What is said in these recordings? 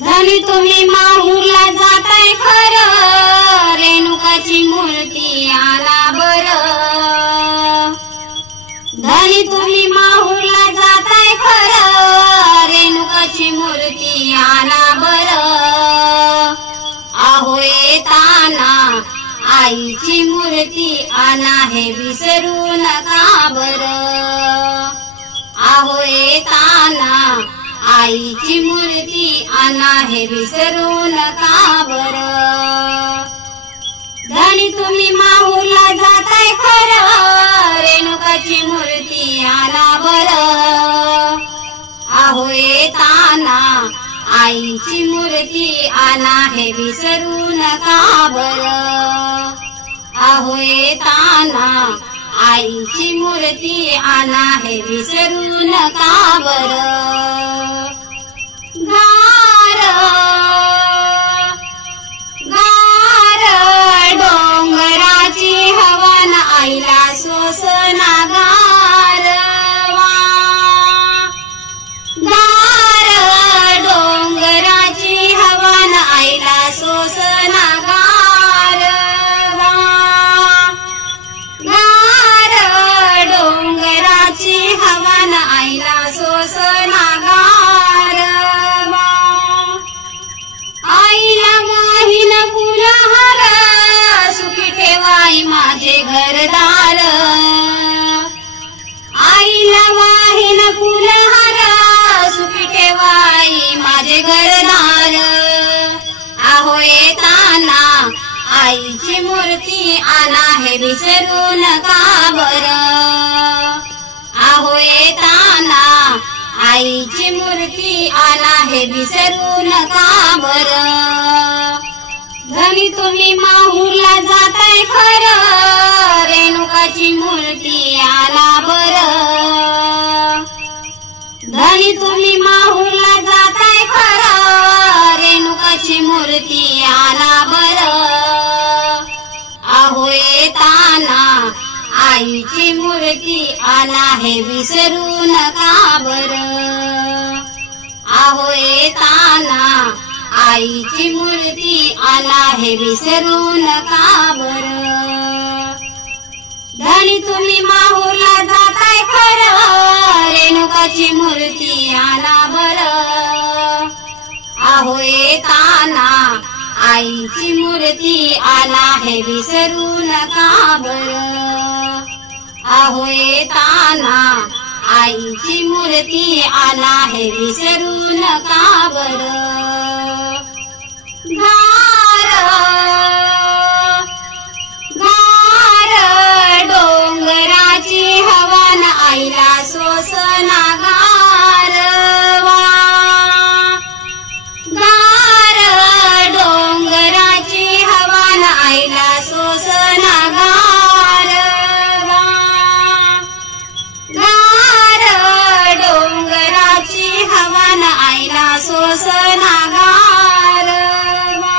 धनी तुम्ही माहूरला जाताय खरं, रेणुकाची मूर्ती आणा बरं. धनी तुम्ही माहूरला जाताय खरं, रेणुकाची मूर्ती आणा बरं. आहो येताना आईची मूर्ती आणा हे विसरू नका बरं. आहो येताना आईची मूर्ती आणा हे विसरू नका बरं. धनी तुम्ही माहूरला जाताय खरं, रेणुकाची मूर्ती आणा बरं. आहो येताना आईची मूर्ती आणा हे विसरू नका बरं. आहो येताना आईची मूर्ती आणा हे विसरू नका बरं. घार घार डोंगराची हवन आईला सोसना गारवा. घार डोंगराची हवन आईला सोसना गारवा. घार डोंगराची हवन आईला सोसना गारवा. आईला वाहिन फुलहार सुखी ठेवाई माझे घरदार. आईला वाहिन फुलहार सुखी ठेवाई माझे घरदार. आहो येताना आईची मूर्ती आणा हे विसरू नका बरं. आहो येताना आईची मूर्ती आणा हे विसरू नका बरं. धनी तुम्ही माहूरला जाताय खरं, रेणुकाची मूर्ती आणा बरं. धनी तुम्ही माहूरला जाताय खरं, रेणुकाची मूर्ती आणा बरं. आहो येताना आईची मूर्ती आणा हे विसरू नका बरं. आहो येताना आईची मूर्ती आणा हे विसरू नका बरं. धनी तुम्ही माहूरला जाताय खरं, रेणुकाची मूर्ती आणा बरं. आहो येताना आईची मूर्ती आणा हे विसरू नका बरं. आहो येताना आईची मूर्ती आणा हे विसरू नका बरं. घार घार डोंगराची हवन आईला सोसना गारवा. घार डोंगराची हवन आईला सोसना गारवा. घार डोंगराची हवन आईला सोसना गारवा.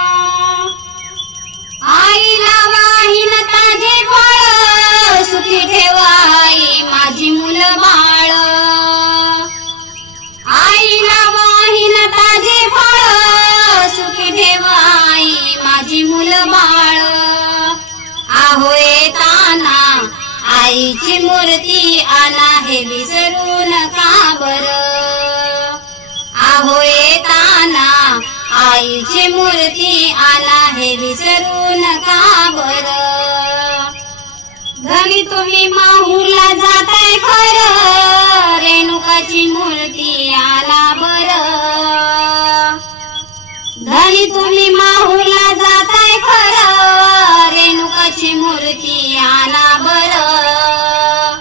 आईला वाहिन ताजे फळ सुखी ठेवाई माझी मुलं बाळ. आईला वाहिन ताजे फळ सुखी ठेवाई माझी मुलं बाळ. आहो येताना आईची मूर्ती आणा हे विसरू नका बरं. आहो येताना आईची मूर्ती आणा हे विसरू नका बरं. धनी तुम्ही माहूरला जाताय खरं, रेणुकाची मूर्ती आणा बरं. धनी तुम्ही माहूरला जाताय खरं, रेणुकाची मूर्ती आणा बरं.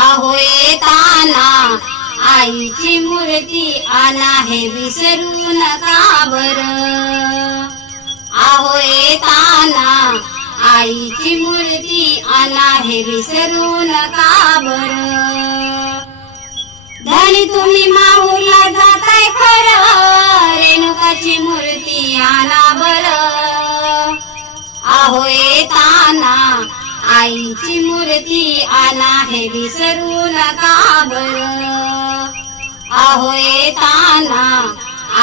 आहो येताना आईची मूर्ती आणा हे विसरू नका बरं. आहो येताना आईची मूर्ती आणा हे विसरू नका बरं. धनी तुम्ही माहूरला जाताय खरं, रेणुकाची मूर्ती आणा बरं. आहो येताना आईची मूर्ती आणा हे विसरू नका बरं. आहो येताना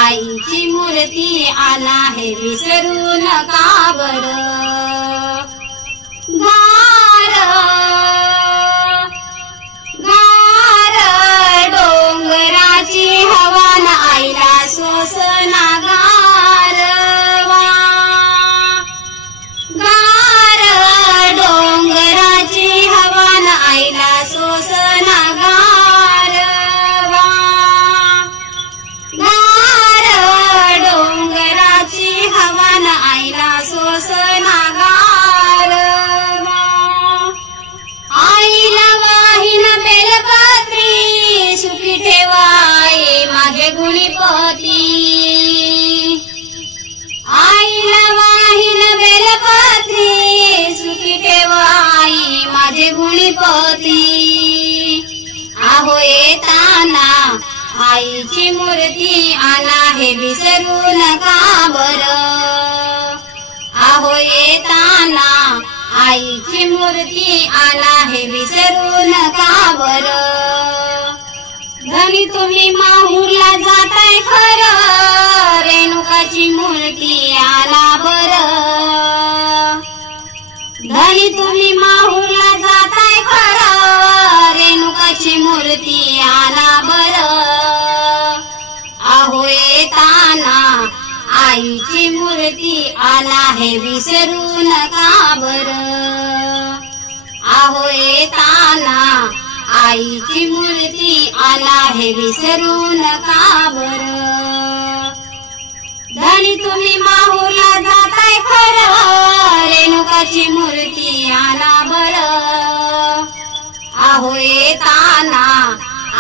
आईची मूर्ती आणा हे विसरू नका बरं. घार घार डोंगराची हवा न आईला सोसना गारवा. गार डोंगराची हवा न आईला सोसना गारवा. गार डोंगराची हवा न आईला सोसना गारवा. आईला वाहीन बेलपत्री सुखी ठेवाई माझे गुणीपती. आईला वाहीन बेलपत्री सुखी ठेवाई माझे गुणीपती. आहो येताना आईची मूर्ती आणा हे विसरू नका बरं. आहो येताना आईची मूर्ती आणा हे विसरू नका बरं. धनी तुम्ही माहूरला जाताय खरं रेणुकाची मूर्ती आणा बरं. धनी तुम्ही माहूरला जाताय खरं रेणुकाची मूर्ती आणा बरं. आहो येताना आईची मूर्ती आणा हे विसरू नका बरं. आहो येताना आईची मूर्ती आणा हे विसरू नका बरं. धनी तुम्ही माहूरला जाताय खरं रेणुकाची मूर्ती आणा बरं. आहो येताना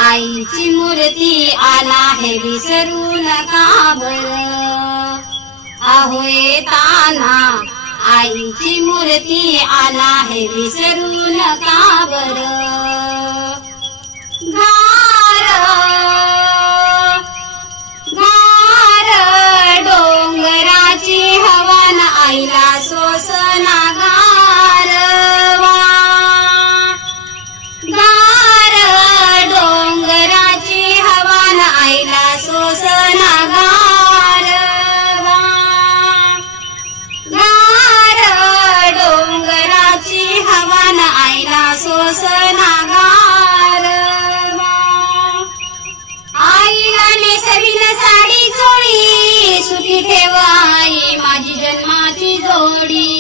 आईची मूर्ती आणा हे विसरू नका बरं. आहो येताना आईची मूर्ती आणा हे विसरू नका बरं. घार घार डोंगराची हवा न आईला सोसना गारवा. गार डोंगराची हवा न आईला सोसना गारवा. गार डोंगराची हवा न आईला सोसना गारवा. आईला नेसवीन साडी चोळी सुखी ठेवाई माझी जन्माची जोडी.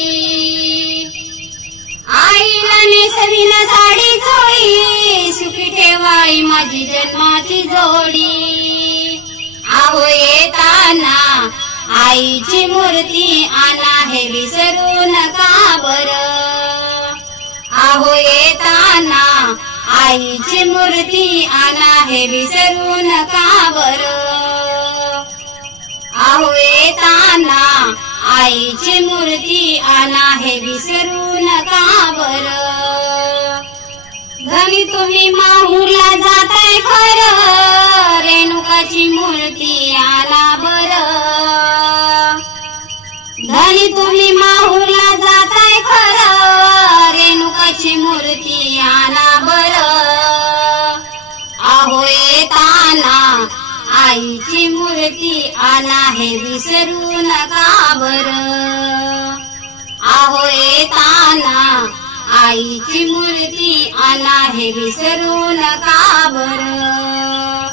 आईला नेसवीन साडी चोळी सुखी ठेवाई माझी जन्माची जोडी. आहो येताना आईची मूर्ती आणा हे विसरू नका बरं. आहो येताना आईची मूर्ती आणा हे विसरू नका बरं. आहो येताना आईची मूर्ती आणा हे विसरू नका बरं. धनी तुम्ही माहूरला जाताय खरं रेणुकाची मूर्ती आणा बरं. धनी तुम्ही माहूरला जाताय खरं रेणुकाची मूर्ती आणा बरं. आहो येताना आईची मूर्ती आणा हे विसरू नका बरं. आहो येताना आईची मूर्ती आणा हे विसरू नका बरं.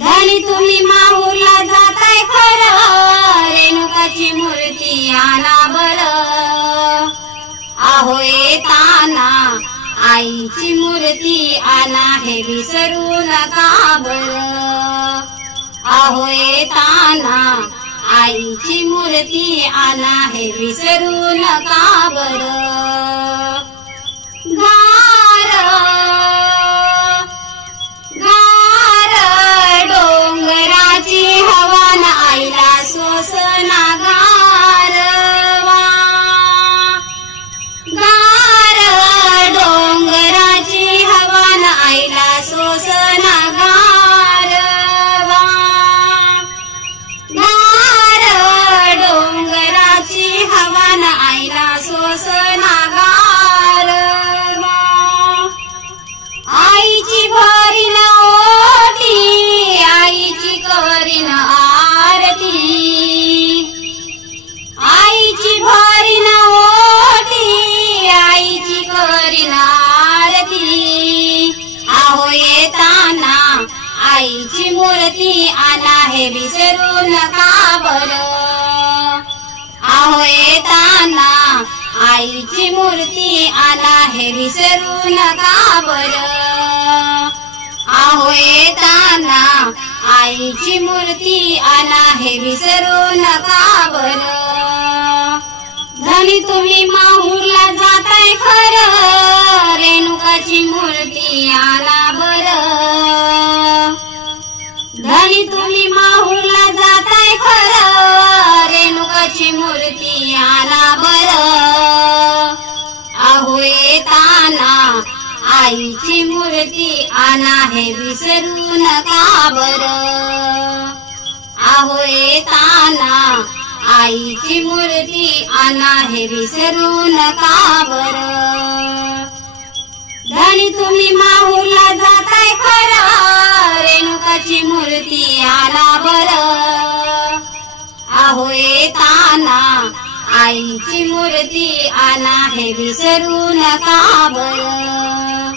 धनी तुम्ही माहूरला जाताय खरं रेणुकाची मूर्ती आणा बरं. आहो येताना आईची मूर्ती आणा हे विसरू नका बरं. आहो येताना आईची मूर्ती आणा हे विसरू नका बरं. घार घार डोंगराची हवा न आईला सोसना गारवा. गार डोंगराची हवा न आईला सोसना गारवा. गार डोंगराची हवा न आईला सोसना गारवा. विसरू नका बरं. अहो येताना आईची मूर्ती आणा हे विसरू नका बरं. अहो येताना आईची मूर्ती आणा हे विसरू नका बरं. धनी तुम्ही माहूरला जाताय खरं, रेणुकाची मूर्ती आणा बरं. धनी तुम्ही माहूरला जाताय खरं, रेणुकाची मूर्ती आणा बरं. अहो येताना आईची मूर्ती आणा हे विसरू नका बरं. अहो येताना आईची मूर्ती आणा हे विसरू नका बरं. धनी तुम्ही माहूरला जाताय खरं, रेणुकाची मूर्ती आणा बरं. अहो येताना आईची मूर्ती आणा हे विसरू नका बरं.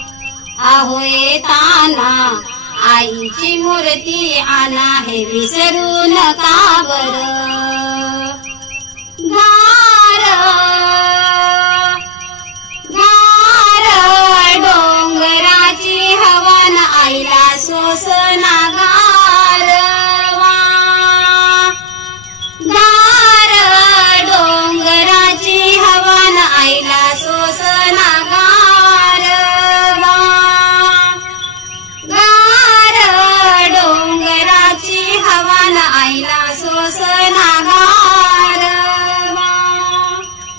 अहो येताना आईची मूर्ती आणा हे विसरू नका बरं.